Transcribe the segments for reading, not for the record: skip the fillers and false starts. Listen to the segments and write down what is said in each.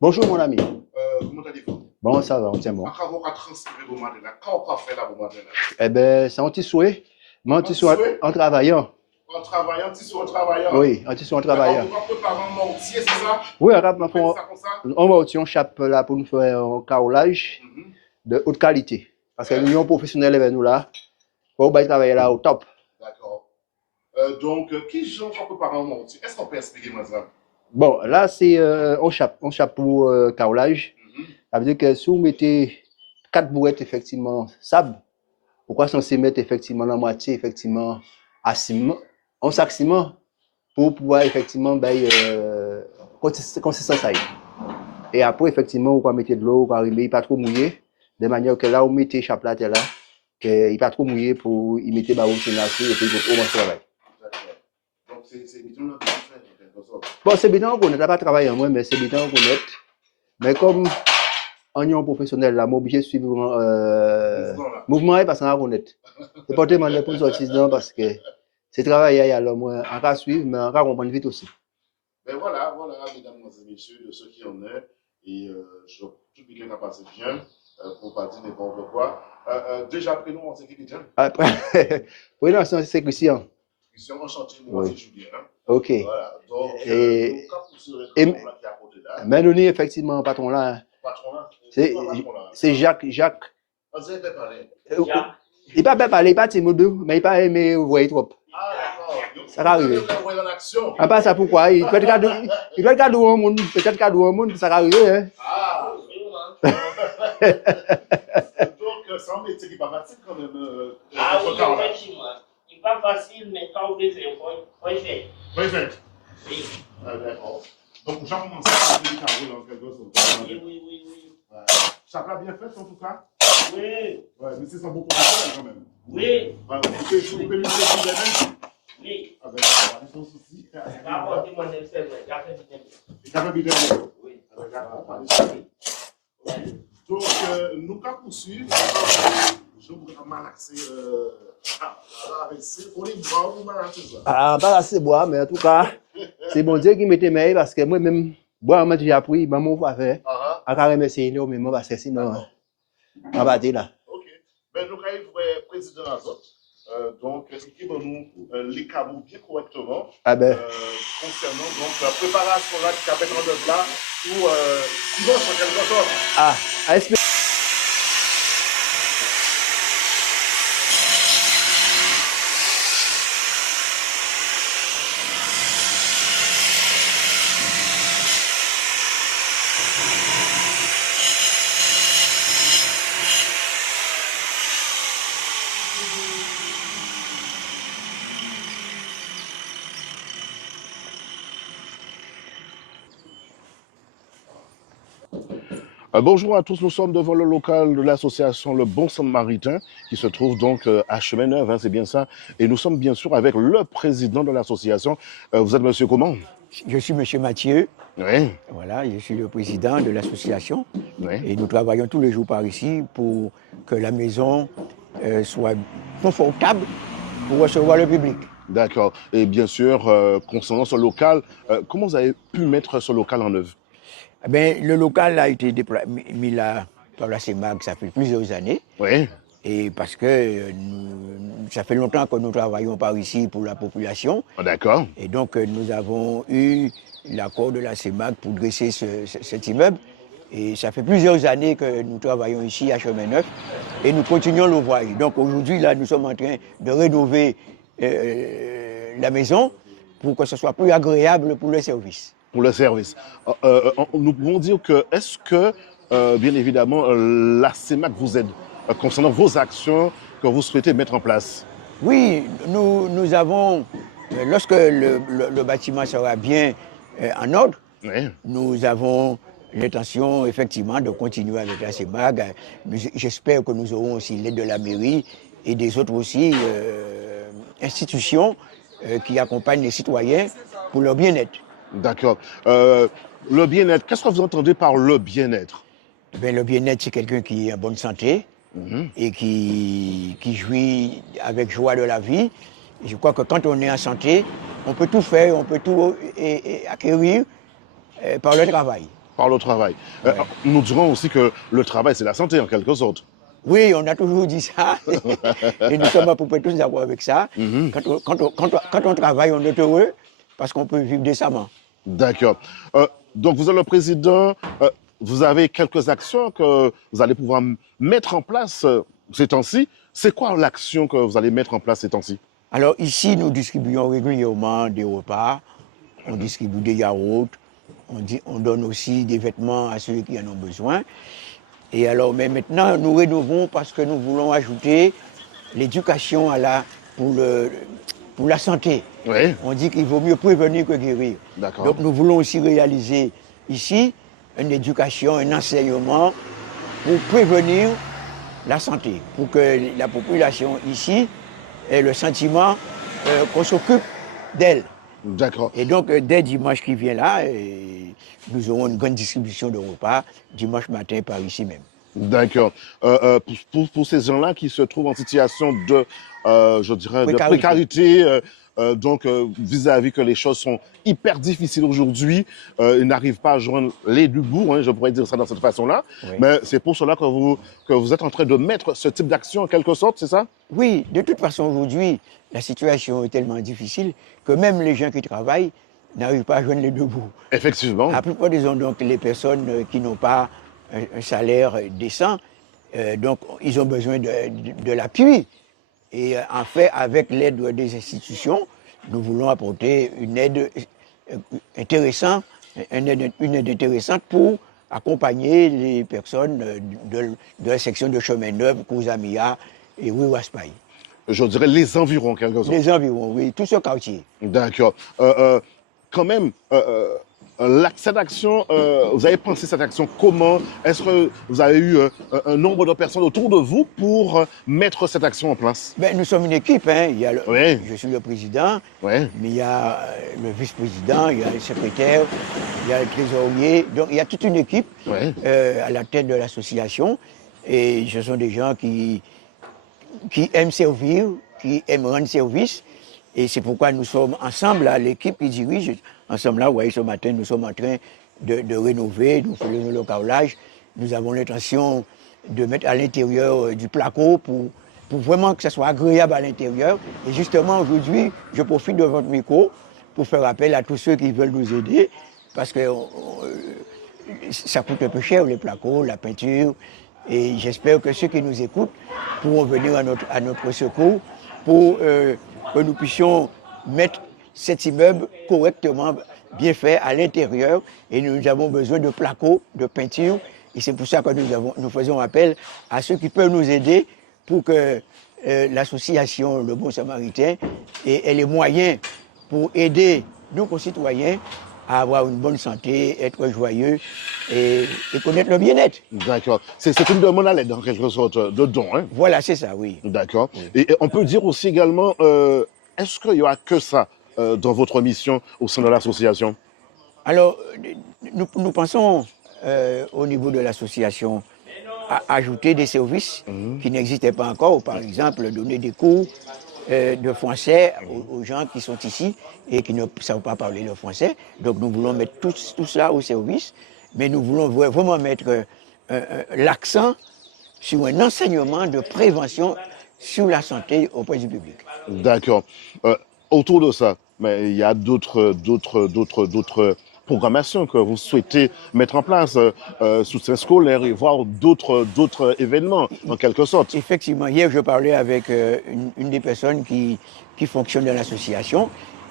Bonjour mon ami. Comment allez-vous? Bon, ça va, on tient bon. Quand on va transférer vos matin là, quand on va faire là vos matin là? Eh ben, c'est un petit souhait. Mais un Un petit petit souhait souhait? en travaillant. En travaillant, petit souhait en travaillant. Oui, un petit souhait en D'accord, travaillant. vous va préparer un mortier, c'est ça? Oui, regarde, Vous faites ça comme ça? on va aussi un chape là pour nous faire un carrelage Mhm. de haute qualité. Parce que nous sommes professionnels avec nous là. Faut bien travailler là au top. D'accord. Donc, qui j'en va préparer un mortier? Est-ce qu'on peut expliquer moi ça? Bon, là, c'est un chape pour carrelage. Mhm. Ça veut dire que si vous mettez 4 brouettes, effectivement, sable, pourquoi censé mettre effectivement la moitié, effectivement, à ciment, en sac ciment, pour pouvoir effectivement consistance ça y est. Et après effectivement on va mettre de l'eau, on va arrimer pas trop mouillé de manière que là on mettez chape là que il pas trop mouillé pour y mettre baou sur là et puis on va travailler. D'accord. Donc, c'est bien là que vous faites, en quelque sorte. Bon, c'est bien qu'on n'a pas travaillé en moi mais c'est bien qu'on connaît. Mais comme en professionnel là, moi obligé de suivre Mouvement là. mouvement parce qu'on a connaître. C'est pas tellement de pour sortir dedans parce que c'est travailler alors moi on va suivre mais on va comprendre vite aussi. Ben voilà, voilà, mesdames et messieurs, de ceux qui en est. Et je tout le monde a passé bien pour pas dire n'importe quoi. Déjà, prénom, on s'est quitté. Après, oui, non, c'est Christian. Christian, enchanté, moi, Oui. c'est Julien. Hein. Ok. Voilà, donc, Et, nous, quand vous serez et là qui est à côté là, mais nous, effectivement, patron là, hein. patron là, c'est pas patron là. c'est Jacques. On s'est fait parler. Il pas bien parler, il pas timide, mais il pas aimé vous voyez trop. Ah, d'accord. Ça va arriver. Vous avez en action. À part ça, pourquoi? Il peut être cadeau au monde, peut-être cadeau au monde, ça va arriver. Hein? Ah, donc, c'est un métier qui n'est pas facile quand même. Ah oui, effectivement. Il n'est pas facile, mais quand vous le faites, il faut le faire. Oui, fait. Oui, D'accord. Donc, j'ai commencé à faire des carreaux en quelque sorte. oui, oui, oui, oui. Ouais. Ça l'a bien fait en tout cas. Oui, Ouais, mais c'est sans beaucoup de quand même. oui, Ouais, vous pouvez lui faire des mains. oui. Avec son souci. Par contre, moi, je sais, j'ai fait du tempo. Il est capable de faire. Oui. Donc, nous allons poursuivre. Je voudrais malaxer. On est bon pour malaxer ça. Ah, pas assez bois, mais en tout cas, c'est bon Dieu qui m'était meilleur parce que moi-même, bois, moi, j'ai appris, maman, va faire. À carrément, c'est une mais moi, parce que sinon, on va dire là. Ok. Ben, nous allons voir président Azot. Donc, expliquez-nous les cadeaux bien correctement Ah ben. concernant donc, la préparation là qui a fait en œuvre là ou qui va en quelque sorte. Ah, à Bonjour à tous, nous sommes devant le local de l'association Le Bon Samaritain qui se trouve donc à Chemin-Neuve, hein, c'est bien ça. Et nous sommes bien sûr avec le président de l'association. Vous êtes monsieur comment? Je suis monsieur Mathieu. Oui. Voilà, je suis le président de l'association. Oui. Et nous travaillons tous les jours par ici pour que la maison soit confortable pour recevoir le public. D'accord. Et bien sûr, concernant ce local, comment vous avez pu mettre ce local en œuvre? Eh bien, le local a été mis là par la CEMAG, ça fait plusieurs années. Oui. Et parce que ça fait longtemps que nous travaillons par ici pour la population. D'accord. Et donc, nous avons eu l'accord de la CEMAG pour dresser cet immeuble. Et ça fait plusieurs années que nous travaillons ici à Chemin-Neuf et nous continuons l'ouvrage. Donc aujourd'hui, là, nous sommes en train de rénover la maison pour que ce soit plus agréable pour le service. Pour le service. Nous pouvons dire que, est-ce que, bien évidemment, la CEMAG vous aide concernant vos actions que vous souhaitez mettre en place? Oui, nous avons, lorsque le bâtiment sera bien en ordre, Oui. nous avons l'intention effectivement de continuer avec la CEMAG. J'espère que nous aurons aussi l'aide de la mairie et des autres aussi institutions qui accompagnent les citoyens pour leur bien-être. D'accord. Le bien-être, qu'est-ce que vous entendez par le bien-être? Ben, le bien-être, c'est quelqu'un qui est en bonne santé et qui jouit avec joie de la vie. Et je crois que quand on est en santé, on peut tout faire, on peut tout acquérir par le travail. Par le travail. Ouais. Nous dirons aussi que le travail, c'est la santé en quelque sorte. Oui, on a toujours dit ça. Et nous sommes à peu près tous d'accord avec ça. Mhm. Quand on travaille, on est heureux parce qu'on peut vivre décemment. D'accord. Donc, vous êtes le président. Vous avez quelques actions que vous allez pouvoir mettre en place ces temps-ci. C'est quoi l'action que vous allez mettre en place ces temps-ci? Alors ici, nous distribuons régulièrement des repas, on distribue des yaourts, on donne aussi des vêtements à ceux qui en ont besoin. Et alors, mais maintenant, nous rénovons parce que nous voulons ajouter l'éducation pour la santé. Oui, On dit qu'il vaut mieux prévenir que guérir. d'accord. Donc nous voulons aussi réaliser ici une éducation, un enseignement pour prévenir la santé, pour que la population ici ait le sentiment qu'on s'occupe d'elle. D'accord. Et donc, dès dimanche qui vient là, nous aurons une grande distribution de repas dimanche matin par ici même. D'accord. Pour ces gens-là qui se trouvent en situation de, je dirais, de précarité, donc vis-à-vis que les choses sont hyper difficiles aujourd'hui, ils n'arrivent pas à joindre les du bout, hein, je pourrais dire ça de cette façon-là. Oui. Mais c'est pour cela que vous êtes en train de mettre ce type d'action en quelque sorte, c'est ça? Oui, de toute façon, aujourd'hui, la situation est tellement difficile que même les gens qui travaillent n'arrivent pas à joindre les deux bouts. Effectivement. La plupart des gens, donc, les personnes qui n'ont pas un salaire décent, donc, ils ont besoin de l'appui. Et en fait, avec l'aide des institutions, nous voulons apporter une aide intéressante, une aide intéressante pour accompagner les personnes de la section de Chemin Neuf, Kouzamia et Ouiwaspaï. Je dirais les environs, en quelque sorte. Les environs, oui, tout ce quartier. D'accord. Quand même, cette action, vous avez pensé cette action comment? Est-ce que vous avez eu un nombre de personnes autour de vous pour mettre cette action en place? Ben, nous sommes une équipe, hein. Il y a Oui. Je suis le président, Oui. mais il y a le vice-président, il y a le secrétaire, il y a le trésorier. Donc il y a toute une équipe Oui. à la tête de l'association. Et ce sont des gens qui aiment servir, qui aiment rendre service. Et c'est pourquoi nous sommes ensemble, là, l'équipe qui dirige, ensemble là, vous voyez, ce matin, nous sommes en train de rénover, nous faisons le carrelage. Nous avons l'intention de mettre à l'intérieur du placo pour vraiment que ça soit agréable à l'intérieur. Et justement, aujourd'hui, je profite de votre micro pour faire appel à tous ceux qui veulent nous aider, parce que ça coûte un peu cher, les placos, la peinture. Et j'espère que ceux qui nous écoutent pourront venir à notre secours pour que nous puissions mettre cet immeuble correctement bien fait à l'intérieur. Et nous avons besoin de placos, de peinture. Et c'est pour ça que nous faisons appel à ceux qui peuvent nous aider pour que l'association Le Bon Samaritain ait les moyens pour aider nos concitoyens à avoir une bonne santé, être joyeux et connaître le bien-être. D'accord. C'est une demande à l'aide, en quelque sorte, de don. Hein? Voilà, c'est ça, oui. D'accord. Oui. Et on peut dire aussi également, est-ce qu'il n'y aura que ça dans votre mission au sein de l'association? Alors, nous pensons au niveau de l'association à ajouter des services qui n'existaient pas encore. Par exemple, donner des cours de français aux gens qui sont ici et qui ne savent pas parler le français. Donc nous voulons mettre tout cela au service, mais nous voulons vraiment mettre l'accent sur un enseignement de prévention sur la santé auprès du public. D'accord. Autour de ça, mais il y a d'autres programmations que vous souhaitez mettre en place, soutien scolaire et voire d'autres événements, en quelque sorte. Effectivement, hier je parlais avec une des personnes qui fonctionne dans l'association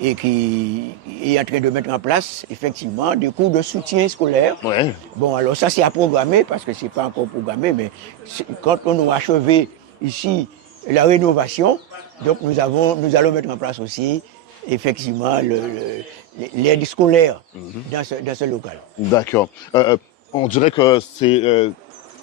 et qui est en train de mettre en place effectivement des cours de soutien scolaire. Ouais. Bon, alors ça c'est à programmer parce que c'est pas encore programmé, mais quand on aura achevé ici la rénovation, donc nous allons mettre en place aussi effectivement l'aide scolaire dans ce local. D'accord. On dirait que c'est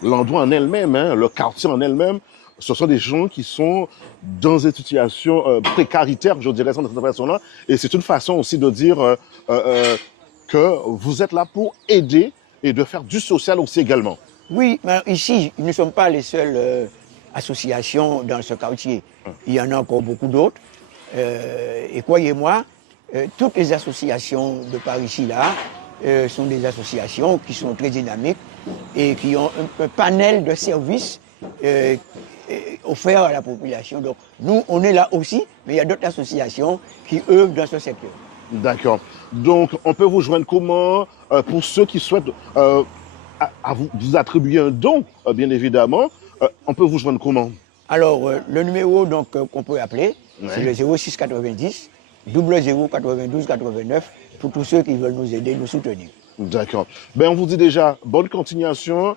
l'endroit en elle-même, hein, le quartier en elle-même, ce sont des gens qui sont dans une situation précaritaire, je dirais ça de cette façon-là. Et c'est une façon aussi de dire que vous êtes là pour aider et de faire du social aussi également. Oui, mais ici, nous ne sommes pas les seules associations dans ce quartier. Il y en a encore beaucoup d'autres. Et croyez-moi, toutes les associations de par ici, là, sont des associations qui sont très dynamiques et qui ont un panel de services offerts à la population. Donc nous, on est là aussi, mais il y a d'autres associations qui œuvrent dans ce secteur. D'accord. Donc, on peut vous joindre comment pour ceux qui souhaitent à vous attribuer un don, bien évidemment. On peut vous joindre comment? Alors, le numéro donc qu'on peut appeler, Ouais. c'est le 06 90 00 92 89 pour tous ceux qui veulent nous aider, nous soutenir. D'accord. Ben, on vous dit déjà bonne continuation.